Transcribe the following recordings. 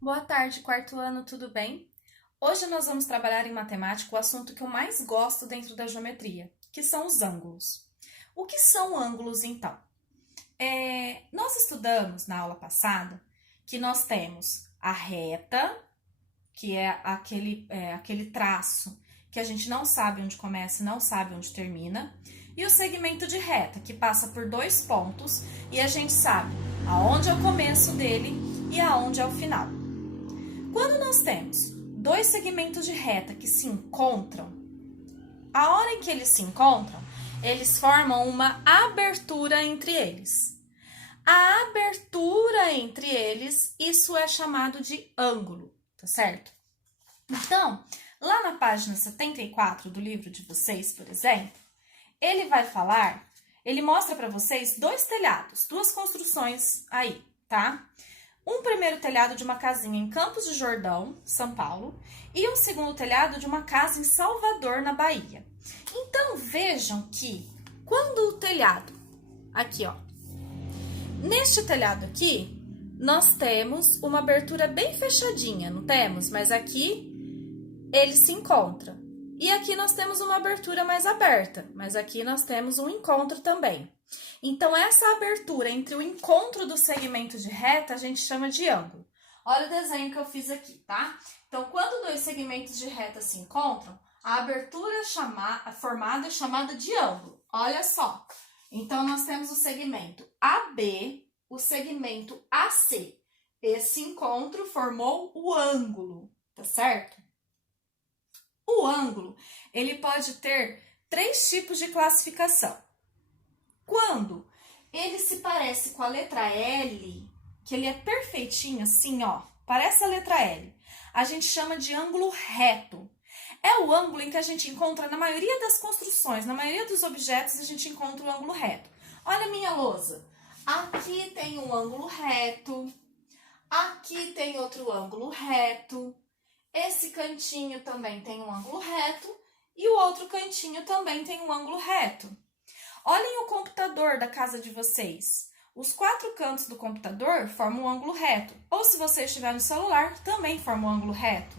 Boa tarde, quarto ano, tudo bem? Hoje nós vamos trabalhar em matemática o assunto que eu mais gosto dentro da geometria, que são os ângulos. O que são ângulos, então? Nós estudamos na aula passada que nós temos a reta, que é aquele traço que a gente não sabe onde começa e não sabe onde termina, e o segmento de reta, que passa por dois pontos e a gente sabe aonde é o começo dele e aonde é o final. Quando nós temos dois segmentos de reta que se encontram, a hora em que eles se encontram, eles formam uma abertura entre eles. A abertura entre eles, isso é chamado de ângulo, tá certo? Então, lá na página 74 do livro de vocês, por exemplo, ele mostra para vocês dois telhados, duas construções aí, tá? Um primeiro telhado de uma casinha em Campos do Jordão, São Paulo, e um segundo telhado de uma casa em Salvador, na Bahia. Então, vejam que quando o telhado, aqui ó, neste telhado aqui, nós temos uma abertura bem fechadinha, não temos? Mas aqui ele se encontra. E aqui nós temos uma abertura mais aberta, mas aqui nós temos um encontro também. Então, essa abertura entre o encontro do segmento de reta, a gente chama de ângulo. Olha o desenho que eu fiz aqui, tá? Então, quando dois segmentos de reta se encontram, a abertura formada é chamada de ângulo. Olha só. Então, nós temos o segmento AB, o segmento AC. Esse encontro formou o ângulo, tá certo? O ângulo, ele pode ter três tipos de classificação. Quando ele se parece com a letra L, que ele é perfeitinho assim, ó, parece a letra L, a gente chama de ângulo reto. É o ângulo em que a gente encontra, na maioria das construções, na maioria dos objetos, a gente encontra o ângulo reto. Olha a minha lousa. Aqui tem um ângulo reto, aqui tem outro ângulo reto, esse cantinho também tem um ângulo reto e o outro cantinho também tem um ângulo reto. Olhem o computador da casa de vocês. Os quatro cantos do computador formam um ângulo reto. Ou se você estiver no celular, também forma um ângulo reto.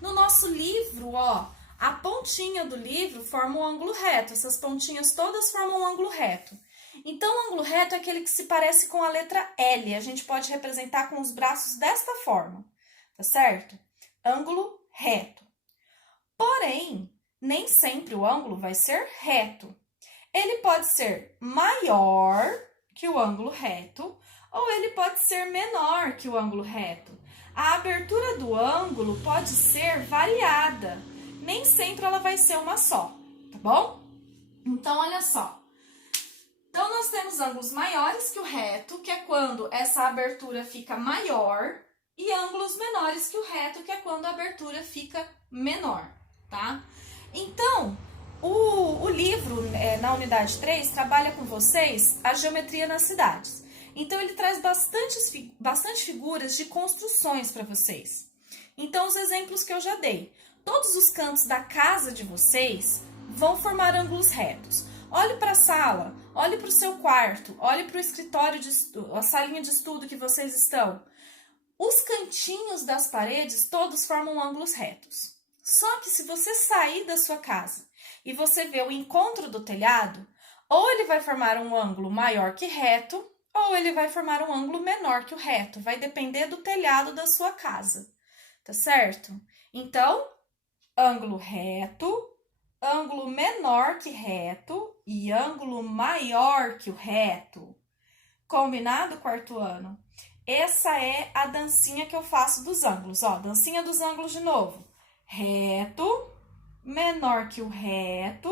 No nosso livro, ó, a pontinha do livro forma um ângulo reto. Essas pontinhas todas formam um ângulo reto. Então, o ângulo reto é aquele que se parece com a letra L. A gente pode representar com os braços desta forma, tá certo? Ângulo reto. Porém, nem sempre o ângulo vai ser reto. Ele pode ser maior que o ângulo reto ou ele pode ser menor que o ângulo reto. A abertura do ângulo pode ser variada, nem sempre ela vai ser uma só, tá bom? Então, olha só. Então, nós temos ângulos maiores que o reto, que é quando essa abertura fica maior, e ângulos menores que o reto, que é quando a abertura fica menor, tá? Então, o livro, na unidade 3, trabalha com vocês a geometria nas cidades. Então, ele traz bastante figuras de construções para vocês. Então, os exemplos que eu já dei. Todos os cantos da casa de vocês vão formar ângulos retos. Olhe para a sala, olhe para o seu quarto, olhe para o escritório, a salinha de estudo que vocês estão. Os cantinhos das paredes todos formam ângulos retos. Só que se você sair da sua casa e você vê o encontro do telhado, ou ele vai formar um ângulo maior que reto, ou ele vai formar um ângulo menor que o reto. Vai depender do telhado da sua casa, tá certo? Então, ângulo reto, ângulo menor que reto e ângulo maior que o reto. Combinado, quarto ano? Essa é a dancinha que eu faço dos ângulos, ó, dancinha dos ângulos de novo. Reto, menor que o reto,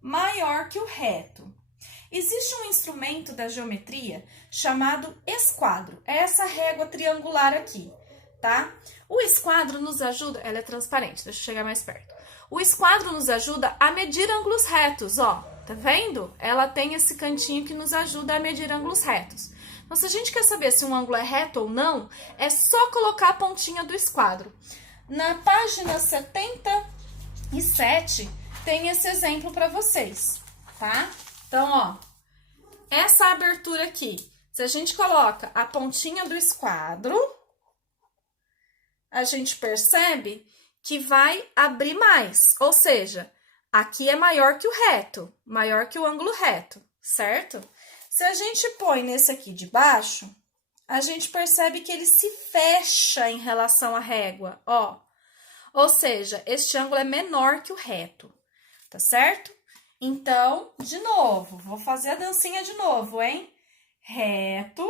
maior que o reto. Existe um instrumento da geometria chamado esquadro. É essa régua triangular aqui, tá? O esquadro nos ajuda, ela é transparente, deixa eu chegar mais perto. O esquadro nos ajuda a medir ângulos retos, ó, tá vendo? Ela tem esse cantinho que nos ajuda a medir ângulos retos. Então, se a gente quer saber se um ângulo é reto ou não, é só colocar a pontinha do esquadro. Na página 77, tem esse exemplo para vocês, tá? Então, ó, essa abertura aqui, se a gente coloca a pontinha do esquadro, a gente percebe que vai abrir mais, ou seja, aqui é maior que o reto, maior que o ângulo reto, certo? Se a gente põe nesse aqui de baixo, a gente percebe que ele se fecha em relação à régua, ó. Ou seja, este ângulo é menor que o reto, tá certo? Então, de novo, vou fazer a dancinha de novo, hein? Reto,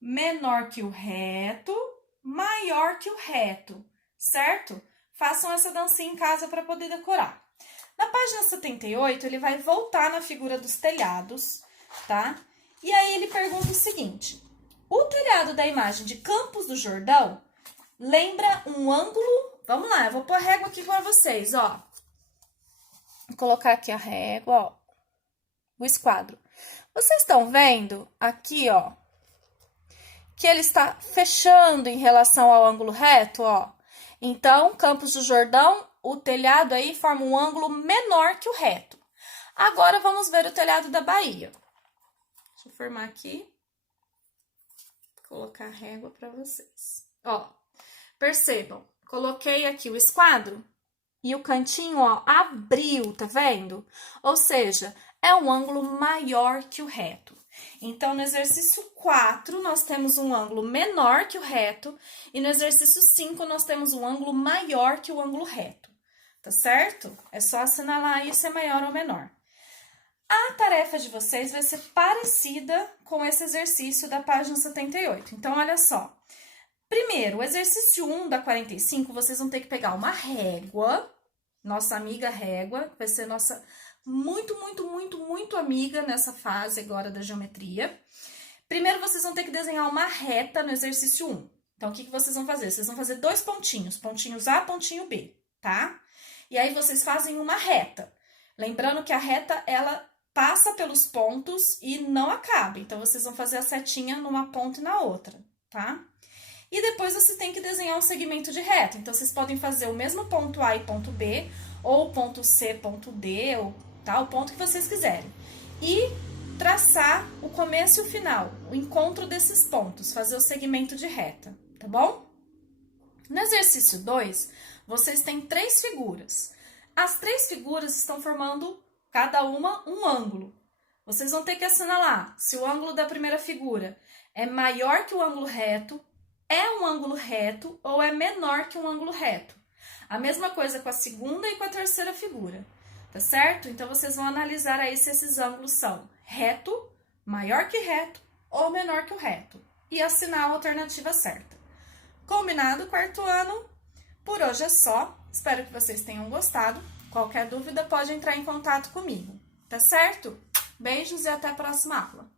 menor que o reto, maior que o reto, certo? Façam essa dancinha em casa para poder decorar. Na página 78, ele vai voltar na figura dos telhados, tá? E aí ele pergunta o seguinte: o telhado da imagem de Campos do Jordão lembra um ângulo... Vamos lá, eu vou pôr a régua aqui para vocês, ó. Vou colocar aqui a régua, ó. O esquadro. Vocês estão vendo aqui, ó, que ele está fechando em relação ao ângulo reto, ó. Então, Campos do Jordão, o telhado aí forma um ângulo menor que o reto. Agora, vamos ver o telhado da Bahia. Deixa eu formar aqui. Vou colocar a régua para vocês. Ó, percebam, coloquei aqui o esquadro e o cantinho, ó, abriu, tá vendo? Ou seja, é um ângulo maior que o reto. Então, no exercício 4, nós temos um ângulo menor que o reto, e no exercício 5, nós temos um ângulo maior que o ângulo reto, tá certo? É só assinalar aí se é maior ou menor. A tarefa de vocês vai ser parecida com esse exercício da página 78. Então, olha só. Primeiro, o exercício 1 da 45, vocês vão ter que pegar uma régua, nossa amiga régua, vai ser nossa muito amiga nessa fase agora da geometria. Primeiro, vocês vão ter que desenhar uma reta no exercício 1. Então, o que vocês vão fazer? Vocês vão fazer dois pontinhos, pontinhos A, pontinho B, tá? E aí, vocês fazem uma reta. Lembrando que a reta, ela passa pelos pontos e não acaba. Então, vocês vão fazer a setinha numa ponta e na outra, tá? E depois, vocês têm que desenhar um segmento de reta. Então, vocês podem fazer o mesmo ponto A e ponto B, ou ponto C, ponto D, ou tá, o ponto que vocês quiserem. E traçar o começo e o final, o encontro desses pontos, fazer o segmento de reta, tá bom? No exercício 2, vocês têm 3 figuras. As 3 figuras estão formando, cada uma, um ângulo. Vocês vão ter que assinalar se o ângulo da primeira figura é maior que o ângulo reto, é um ângulo reto ou é menor que um ângulo reto. A mesma coisa com a segunda e com a terceira figura, tá certo? Então, vocês vão analisar aí se esses ângulos são reto, maior que reto ou menor que o reto. E assinar a alternativa certa. Combinado, quarto ano? Por hoje é só. Espero que vocês tenham gostado. Qualquer dúvida pode entrar em contato comigo, tá certo? Beijos e até a próxima aula.